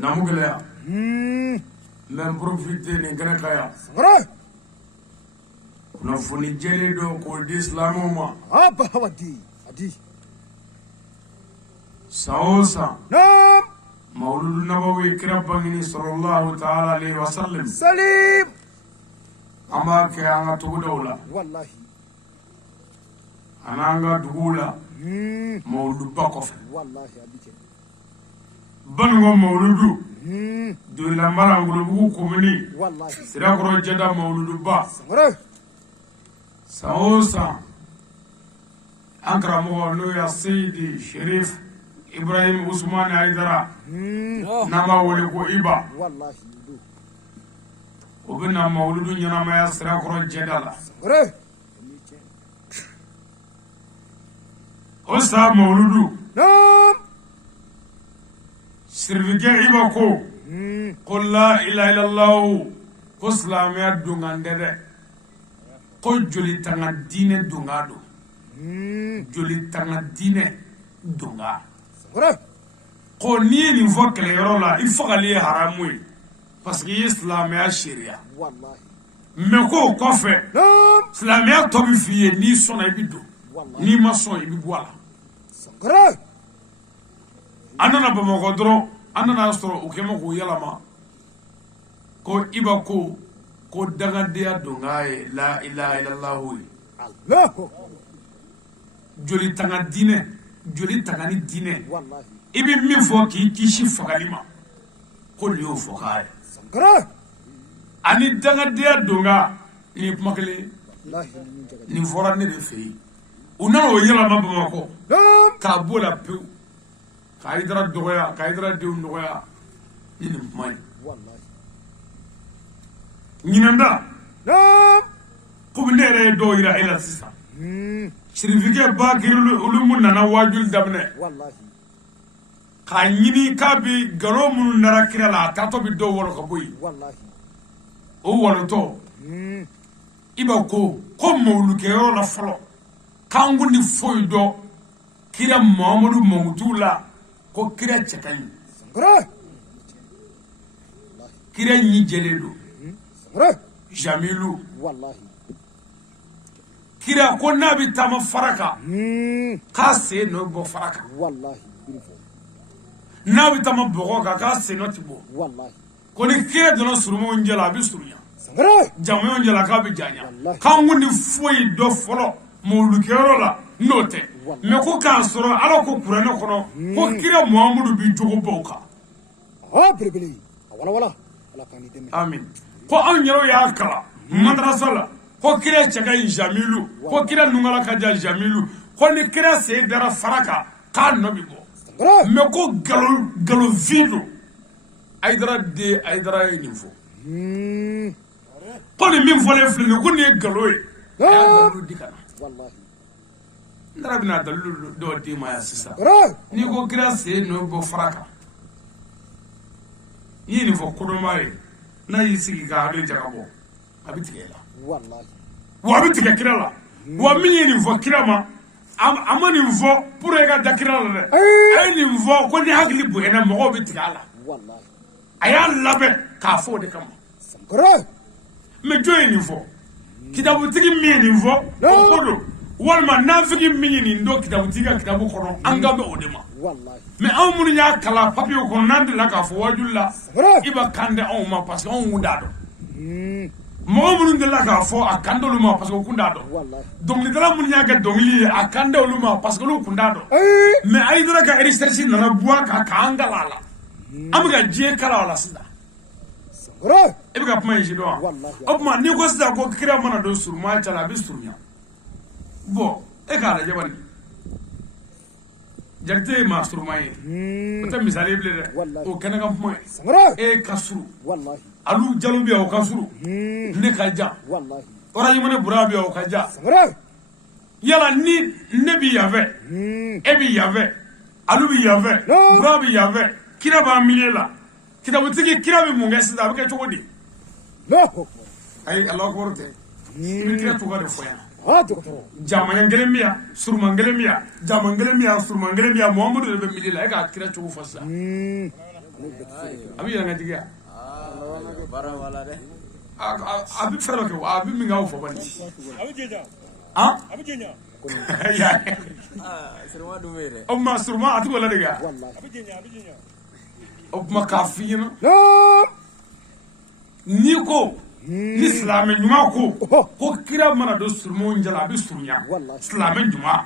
namugeleya men profiter ni gana kaya kuna funi jeli do ko di islamu ma wadi sausa nam maulud nabawi kirabangini sallallahu ta'ala alaihi wasallam salim amma ke anga tugudawla wallahi ananga dugula maulud bakof wallahi abike bango mauludu do la mara ngulu komini wallahi sira koro jeda mauludu ba sangare sausa ankara mo no ya sayyidi sharif ibrahim usman aidara nama wole ko iba wallahi do obina mauludu nyana ma ya sira koro jeda la sangare osa mauludu nam sirvike iba ko qul la ilaha illallah ko islamiyya dungandede ko joli tanga dine dungado joli tanga dine dunga sangare ko ni ni fo kele yoro la il faut aller haramu parce que islamiyya sharia wallahi me ko kofe nam islamiyya to bi fiye ni sona ibido wallahi ni maso ibi boala sangare anana bamako doro anana soro o kema ko yalama ko iba ko dagandeya dongaye la ilaha illallah allah joli tanga dine joli tanga ni dine wallahi ibi min fo ki kisi fagalima ko liyo fo kaye sangare ani dagandeya donga ni kumakele wallahi ni fora ne de fe unana o yalama bamako nam ka bola peu ka idara dogoya ka idara dew nogoya ni mai wallahi nyinanda nam ko ne re do ira ila sisa sirifike ba kirulu ulumu nana wajul dabne wallahi ka nyini ka bi garo mun nara kirala ta to bi do woro ko boyi wallahi o woro to iba ko mawlu ke yoro la folo kangu ni foy do kira mamadou mawtula ko kira chakay sangare kira nyi jelelo sangare jamilu wallahi kira ko nabi tama faraka ka se no bo faraka wallahi beautiful nabi tama bogo ka se no tibo wallahi ko ni kira dono surumo njela bi surunya sangare jamu njela ka bi janya kangu ni foy do folo mawlu ke yoro la note me ko kan soro ala ko kurane kono ko kira muhammadu bi jogo boka brebele wala ala kan deme amin ko an yero ya kala madrasa la ko kira chaga jamilu ko kira nungala ka ja jamilu ko ni kira se dara faraka ka no bi bo sangare me ko galo vido aidara ni fo ko ni min fo le fle ko ni galo e ya galo dikana wallahi ndara bina dalu do di ma ya sisa sangare ni ko kira se no bo faraka yini fo kudomare na yisigi ga hade jagabo abitigela wallahi wa bitige kira la wa min yini fo kira ma amani fo pour ega da kira la de ay ni fo ko ni hakli bu ena mo bitigala wallahi aya labe ka fo de kam sangare me joyi ni fo kitabu tigi min ni fo ko do walma nafigi min ni ndo kitabu tiga kitabu kono anga be odema wallahi mais an munu ya kala papier ko nande la ka fo wajulla sangare iba kande on ma parce que on wunda do mo munu de la ka fo akande lu ma parce que kunda do wallahi donc ni dala mun ya ga dongli akande lu ma parce que lu kunda do mais ay dara ka recherche na bua ka angala la am ga je kala wala sida sangare iba ka pama yi do wallahi opma ni ko sida ko kira mana do surma chala bi surnya bo e ka la jabani jarte ma surmaye ta misali ble wallahi o kana kam mo sangare e kasuru wallahi alu jalubi o kasuru ne kaja wallahi ora yimane burabi o kaja sangare yala ni ne bi yave e bi yave alu bi yave burabi yave kira ba milela kitabu tigi kira bi munga sida be ke chogodi no ay allah ko rote ni kira to ga de foya Ah, docteur. Jaman gelemiya surman gelemiya jaman gelemiya surman gelemiya Muhammadu be milila e ka kira cogo fasa abi yanga diga bara wala de abi fero ke abi mi ngaw fo bani abi jeja ah abi jenya ya sirma dumere o ma surma atu wala diga Wallahi. abi jenya o ma kafina No. ni ko ni silame ɲuman ko kira mana don surmo njala a bɛ surunya silame ɲuman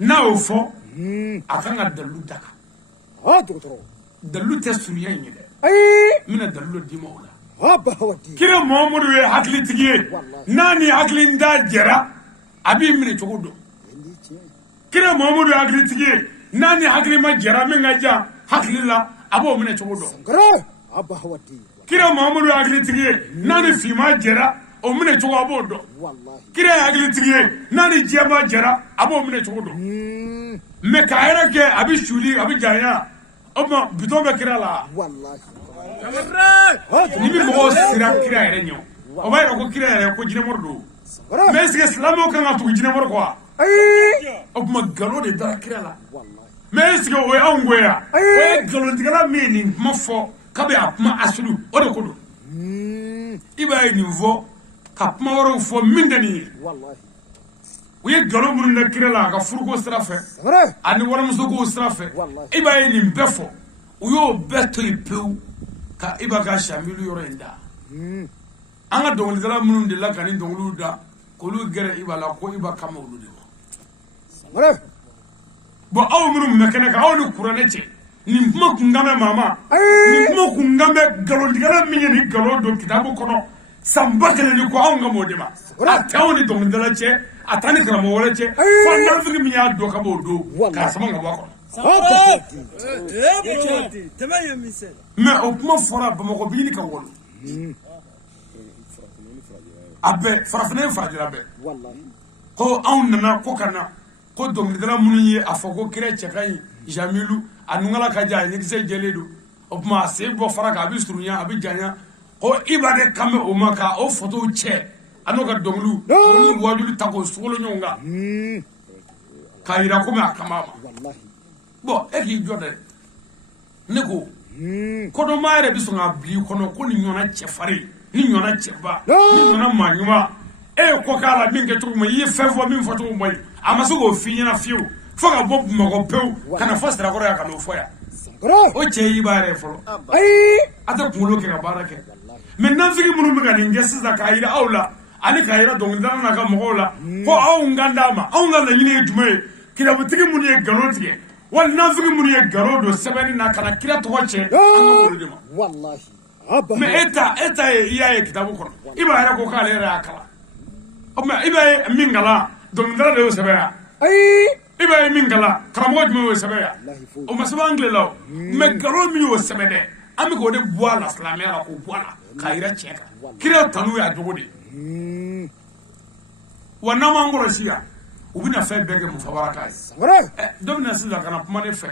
n'a y'o fɔ a kan ka dalilu da kan Ah, docteur. dalilu tɛ surunya in ye dɛ Ayi. n bɛna dalilu d'i ma o la Ah, bahawati. kira muhamadu ye hakilitigi ye n'a ni hakili da jɛra a b'i minɛ cogo dɔn kira muhamadu ye hakilitigi ye n'a ni hakili ma jɛra min ka jan hakili la a b'o minɛ cogo dɔn Kare. Ah, bahawati. kira muhamadu ye hakilitigi ye n'a ni finma jɛra o minɛ cogo a b'o dɔn Wallahi. kira ye hakilitigi ye n'a ni jɛma jɛra a b'o minɛ cogo dɔn mɛ k'a yɛrɛ kɛ a bɛ suli a bɛ janya o tuma bitɔn bɛ kira la Wallahi. ni bɛ mɔgɔw sira kira yɛrɛ ɲɛ o b'a yɛrɛ ko kira yɛrɛ ko jinɛmɔrɔ don Kare. mɛ est ce que silamɛw kan ka tugu jinɛmɔrɔ kɔ wa Ayi. o tuma nkalon de dara kira la Wallahi. mɛ est ce que o ye anw ko yan o ye nkalontigɛla min ye nin kuma fɔ k'a bɛ a kuma asulu o de ko don i b'a ye nin fɔ ka kuma wɛrɛw fɔ min tɛ nin ye Wallahi. u ye nkalon minnu da kira la a ka furuko sira fɛ Kare. ani waramusokow sira fɛ i b'a ye nin bɛɛ fɔ u y'o bɛɛ to yen pewu ka i b'a ka samilu yɔrɔ in da an ka dɔnkilidala minnu de la ka nin dɔnkiliw da k'olu gɛrɛ i b'a la ko i b'a kama olu de ma Kare. bɔn aw minnu bɛ kɛnɛ kan aw ni kuranɛ cɛ nin kuma kun kan bɛ mama nin kuma kun kan bɛ nkalontigɛla min ye nin nkalon don kitabu kɔnɔ san ba kelen ni kɔ anw ka m'o de ma a tɛ anw ni dɔnkilidala cɛ a t'a ni karamɔgɔ wɛrɛ cɛ fo nafigi min y'a dɔn ka b'o don k'a sama ka bɔ a kɔnɔ Ah, bahawati. mɛ o kuma fɔra bamakɔ bigini ka wolo a bɛɛ farafinna ye farajɛla bɛɛ Wallahi. ko anw nana ko ka na ko dɔnkilidala minnu ye a fɔ ko kira cɛ ka ɲi jamilu a nungala ka jan a ɲɛkisɛ jɛlen don o tuma a sen bɔ fara kan a bɛ surunya a bɛ janya ko i b'a de kan bɛ o ma ka o fotow cɛ a n'o ka dɔnkiliw k'olu wajulu ta k'o sogolo ɲɔgɔn kan k'a yira komi a kama ma Wallahi. bɔn e k'i jɔ dɛ ne ko kɔnɔma yɛrɛ bɛ sɔn ka bila i kɔnɔ ko nin ɲɔgɔnna cɛfarin ni ɲɔgɔnna cɛba ni ɲɔgɔnna maa ɲuman e ye ko k'a la min kɛ cogo ma i ye fɛn fɔ min fɔ cogo ma ɲi a ma se k'o f'i ɲɛna fiyewu fo ka bɔ bamakɔ pewu ka na fɔ sirakɔrɔ yan ka n'o fɔ yan Kare. o cɛ y'i b'a yɛrɛ fɔlɔ Ayi. a tɛ kunkolo kɛ ka baara kɛ mɛ nafigi minnu bɛ ka nin kɛ sisan k'a yira aw la ani k'a yira dɔnkilidala n'a ka mɔgɔw la ko anw kan d'a ma anw ka laɲini ye jumɛn ye kirabutigi minnu ye nkalon tigɛ wali nafigi minnu ye nkalon don sɛbɛnni na ka na kira tɔgɔ cɛ an ka olu de ma Wallahi. Ah, mɛ bahawati. e ta ye i y'a ye kitabu kɔnɔ i b'a yɛrɛ ko k'ale yɛrɛ y'a kalan o mɛ i b'a ye min kalan dɔnkilidala de y'o sɛbɛn yan Ayi. i b'a ye min kalan karamɔgɔ jumɛn y'o sɛbɛn yan Wallahi fo. o ma sɛbɛn an tile la o mɛ nkalon min y'o sɛbɛn dɛ an bɛ k'o de bɔ a la silamɛya la k'o bɔ a la k'a yira cɛ kan kira tanu y'a jogo de wa n'an m'an kɔlɔsi yan u bɛna fɛn bɛɛ kɛ musabaraka ye Kare. dɔ bɛna sisan ka na kuma ne fɛ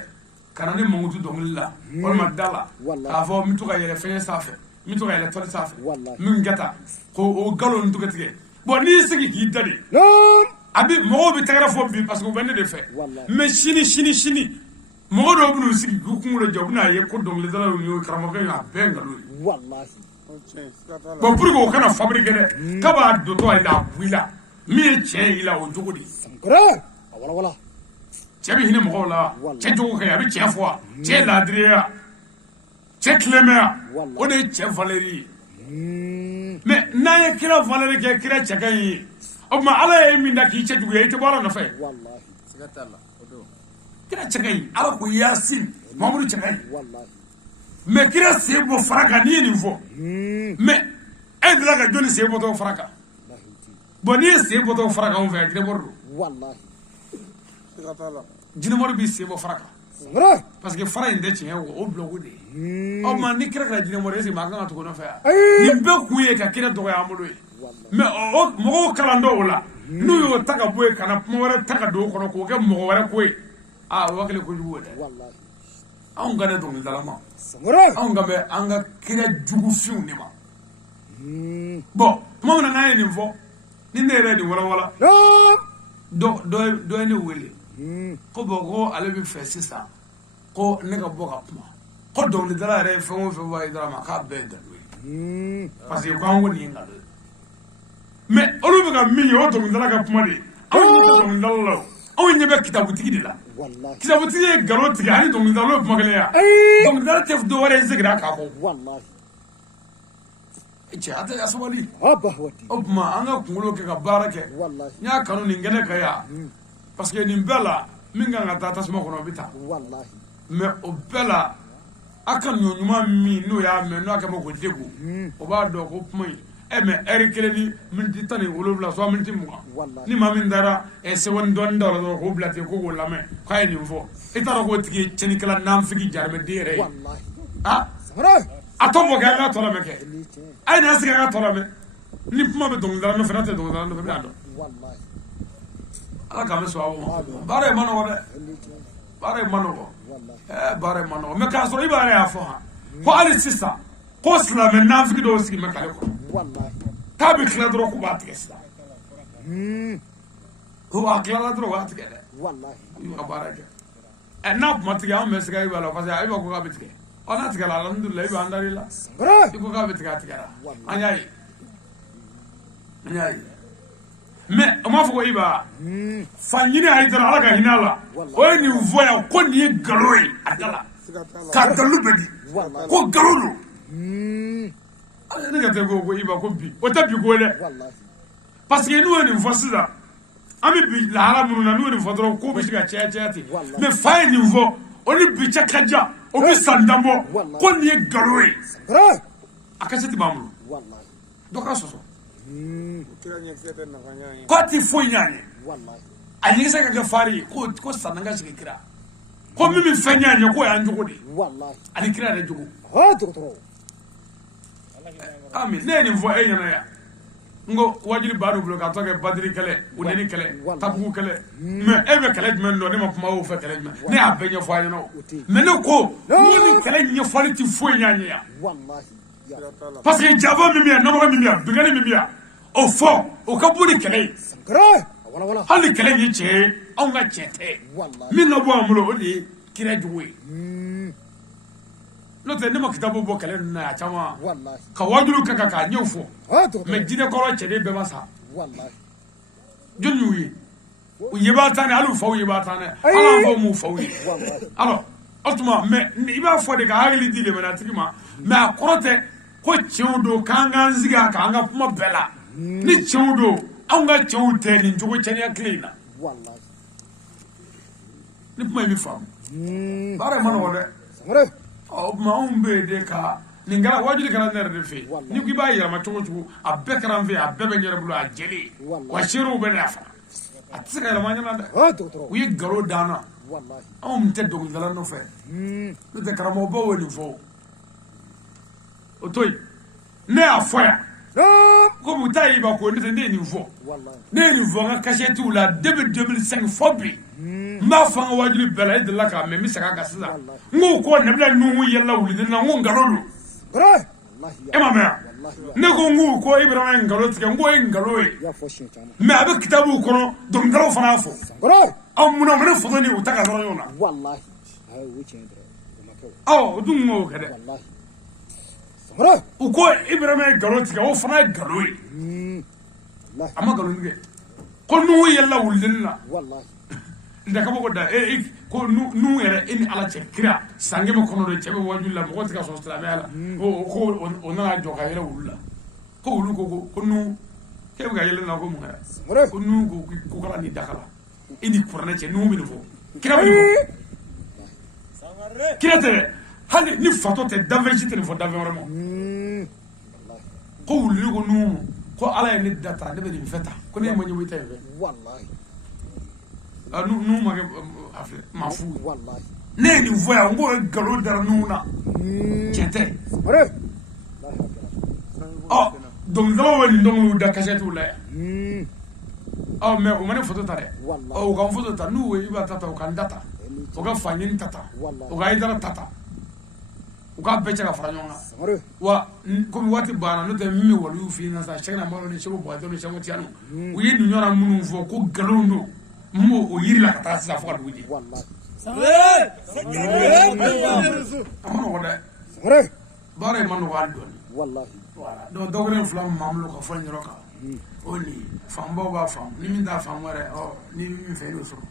ka na ne mankutu dɔnkili la walima da la k'a fɔ n bɛ to ka yɛlɛ fɛn sanfɛ n bɛ to ka yɛlɛ tɔli sanfɛ min kɛ tan k'o nkalon nin tigɛ bɔn n'i y'i sigi k'i da de a bɛ mɔgɔw bɛ tɛgɛrɛ fɔ bi parce que u bɛ ne de fɛ mɛ sini mɔgɔ dɔw bɛn'u sigi k'u kunkolo jɛ u bɛn'a ye ko dɔnkilidala y'u ye karamɔgɔkɛ y'u a bɛɛ nkalon ye bɔn pour que o kana fabriquer dɛ k'a b'a dotɔ a la a bu i la min ye tiɲɛ ye i la o jogo de ye Kare. Wala wala. cɛ bɛ hinɛ mɔgɔw la cɛ jogo ka ɲi a bɛ tiɲɛ fɔ wa cɛ laadiriya cɛ tilemɛya o de ye cɛ valeur ye mɛ n'an ye kira valeur kɛ kira cɛ ka ɲi ye o tuma ala ye min da k'i cɛ juguya i tɛ bɔ ala nɔfɛ Wallahi. siga t'a la o don kira cɛ ka ɲi ala ko yasin mamadu cɛ ka ɲi Wallahi. mɛ kira sen bɔ fara kan n'i ye nin fɔ mɛ e delila ka jɔnni sen bɔtɔ fara kan bɔn n'i ye sen bɔtɔ fara kan anw fɛ yan jinɛmɔri don Wallahi. jinɛmɔri b'i sen bɔ fara kan Kare. parce que fara in tɛ tiɲɛ o bulɔku de ye o tuma ni kira kɛra jinɛmɔri est ce que maa kan ka tugu nɔfɛ yan nin bɛɛ kun ye ka kira dɔgɔya an bolo ye mɛ mɔgɔw kalan dɔ o la n'u y'o ta ka bɔ yen ka na kuma wɛrɛ ta ka don o kɔnɔ k'o kɛ mɔgɔ wɛrɛ ko ye o hakili kojugu ye dɛ Wallahi. anw ka ne dɔnkilidala ma Kare. anw ka bɛ an ka kira jugu fiw de ma bɔn tuma min na n'an ye nin fɔ ni ne yɛrɛ de wala dɔ ye ne wele ko bɔn ko ale bɛ fɛ sisan ko ne ka bɔ ka kuma ko dɔnkilidala yɛrɛ ye fɛn o fɛn fɔ a ye dɔrɔn ma k'a bɛɛ ye nkalon ye parce que k'an ko nin ye nkalon ye mais olu bɛ ka min ye o dɔnkilidala ka kuma de ye anw ɲɛ tɛ dɔnkilidala la anw ɲɛ bɛ kitabutigi de la kitabutigi ye nkalon tigɛ ani dɔnkilidala olu ye kuma kelen ye dɔnkilidala tɛ dɔ wɛrɛ ye seginna k'a fɔ cɛ a tɛ sabali o tuma an ka kunkolo kɛ ka baara kɛ n y'a kanu nin kɛnɛ kan yan parce que nin bɛɛ la min kan ka taa tasuma kɔnɔ o bɛ taa mais o bɛɛ la a ka ɲɔ ɲuman min n'o y'a mɛn n'o y'a kɛ ma ko degun o b'a dɔn ko kuma in mais ɛri kelen ni miniti 17 soit miniti 20 ni maa min taara sɛbɛnni dɔɔni da o la dɔrɔn k'o bila ten ko k'o lamɛn k'a ye nin fɔ i t'a dɔn k'o tigi ye cɛnnikɛla nanfigi jarimɛden yɛrɛ ye a tɔ bɔ kɛ an ka tɔ lamɛn kɛ a ye nin sigi an ka tɔ lamɛn ni kuma bɛ dɔnkilidala nɔfɛ n'a tɛ dɔnkilidala nɔfɛ i bɛna dɔn ala k'an bɛ sɔn a ma baara in ma nɔgɔ dɛ baara in ma nɔgɔ baara in ma nɔgɔ mais k'a sɔrɔ i b'a yɛrɛ y'a fɔ han ko hali sisan ko silamɛ nanfigi dɔw sigi bɛ kale kɔnɔ k'a bɛ tila dɔrɔn k'u b'a tigɛ sisan o a tilala dɔrɔn u b'a tigɛ dɛ i y'u ka baara kɛ n'a kuma tigɛ an bɛ siga i b'a la parce que i b'a ko k'a bɛ tigɛ n'a tigɛra alhamdulilayi i b'an dari la i ko k'a bɛ tigɛ a tigɛra an y'a ye mais o m'a fɔ ko i b'a fa ɲini a ye dɔrɔn ala ka hinɛ a la o ye nin fɔ yan ko nin ye nkalon ye a da la k'a nkalon bɛ di ko nkalon don ne ka tɛ ko i b'a ko bi o tɛ bi ko ye dɛ parce que n'u ye nin fɔ sisan an bɛ bi lahala minnu na n'u ye nin fɔ dɔrɔn ko bɛ se ka caya ten mais fa ye nin fɔ o ni bi cɛ ka jan o bɛ san danbɔ ko nin ye nkalon ye a ka se tɛ b'an bolo dɔ ka sɔsɔ ko a tɛ foyi ɲɛ an ye a ɲɛkisɛ ka kɛ fari ye ko sannan ka sigi kira ko min bɛ fɛn ɲɛ an ye k'o y'an jogo de ye ani kira yɛrɛ jogo ami ne ye nin fɔ e ɲɛna yan n ko wajiri b'a bolo k'a tɔ kɛ badiri kɛlɛ unɛni kɛlɛ tabugu kɛlɛ mais e bɛ kɛlɛ jumɛn dɔn ne ma kuma o fɛ kɛlɛ jumɛn ne y'a bɛɛ ɲɛfɔ a ɲɛna o mais ne ko ni kɛlɛ ɲɛfɔli tɛ foyi ɲɛ an ye yan parce que jaba min bɛ yan nɔnɔgɔ min bɛ yan binkali min bɛ yan o fɔ o ka bon ni kɛlɛ ye hali kɛlɛ ye tiɲɛ ye anw ka tiɲɛ tɛ min na bɔ an bolo o de ye kira jogo ye n'o tɛ ne ma kitabu bɔ kɛlɛ ninnu na a caman ka wajulu kɛ k'a ɲɛw fɔ mais jinɛ kɔrɔ cɛden bɛɛ ma sa jɔn y'u ye u ye b'a tan dɛ hali u faw ye b'a tan dɛ hali an faw m'u faw ye alors o tuma mais i b'a fɔ de ka hakili di lemɛnatigi ma mais a kɔrɔ tɛ ko tiɲɛw don k'an k'an sigi a kan an ka kuma bɛɛ la ni tiɲɛw don anw ka tiɲɛw tɛ nin cogo cɛniya tile in na ni kuma in bɛ faamu baara in ma nɔgɔ dɛ o tuma anw bɛ yen de ka nin kɛra wajuli kɛra ne yɛrɛ de fɛ yen ni ko i b'a yɛlɛma cogo cogo a bɛɛ kɛra n fɛ yen a bɛɛ bɛ n yɛrɛ bolo a jɛlen wa seerew bɛ ne a fana a tɛ se ka yɛlɛma ɲɛna dɛ u ye nkalon d'an na anw tɛ dɔnkilidala nɔfɛ n'o tɛ karamɔgɔbaw ye nin fɔ o to yen ne y'a fɔ yan komi u t'a ye ba ko ne tɛ ne ye nin fɔ ne ye nin fɔ n ka kasɛtiw la depuis 2005 fɔ bi n b'a fɔ an ka wajuli bɛɛ la e delila k'a mɛn n bɛ segin a kan sisan n ko nabila nuhu yɛlɛla wuliden na n ko nkalon don e ma mɛn yan ne ko ko Ibrahima ye nkalon tigɛ n ko ye nkalon ye mais a bɛ kitabuw kɔnɔ dɔnkilidalaw fana y'a fɔ munna mun ne foto ni u ta ka sɔrɔ ɲɔgɔn na o dun m'o kɛ dɛ u ko Ibrahima ye nkalon tigɛ o fana ye nkalon ye a ma nkalon tigɛ ko nuhu yɛlɛla wuliden na ndakabo ko da ko nu yɛrɛ e ni ala cɛ kira san kɛmɛ kɔnɔ de cɛ bɛ wajuli la mɔgɔ tɛ ka sɔn silamɛya la ko o nana jɔ ka yɛlɛ wulu la ko wulu ko nu k'e bɛ ka yɛlɛ na ko mun kɛra ko nu ko kala ni dakala e ni kuranɛ cɛ nu bɛ nin fɔ kira bɛ nin fɔ kira tɛ hali ni fatɔ tɛ danfɛn si tɛ nin fɔ danfɛn wɛrɛ ma ko wulu ko nu ko ala ye ne da ta ne bɛ nin fɛ ta ko ne ma ɲɛ i ta yen fɛ nu ma kɛ ma fu ne ye nin fɔ yan n k'o ye nkalon dara nu na tiɲɛ tɛ dɔnkilidalaw bɛ nin dɔnkiliw da kasɛtiw la yan mais u ma ne foto ta dɛ u ka n foto ta n'u ye i b'a ta ta u ka n da ta u ka fa ɲini ta ta u ka Hayidara ta ta u k'a bɛɛ cɛ ka fara ɲɔgɔn kan Sangare. wa komi waati banna n'o tɛ min bɛ waliyu f'i ɲɛna sa Sɛki Amadu ni Sɛki Buwate ni Sɛki Tijani u ye nin ɲɔgɔnna minnu fɔ ko nkalon don n b'o o yiri la ka taa sisan fo ka dugu jɛ Wallahi. a ma nɔgɔn dɛ Sangare. baara in ma nɔgɔn hali dɔɔni Wallahi. voilà donc dɔ kelen fila min b'an bolo ka fɔ nin yɔrɔ kan o nin faamabaw b'a faamu ni min t'a faamu yɛrɛ ni min fɛ i y'o sɔrɔ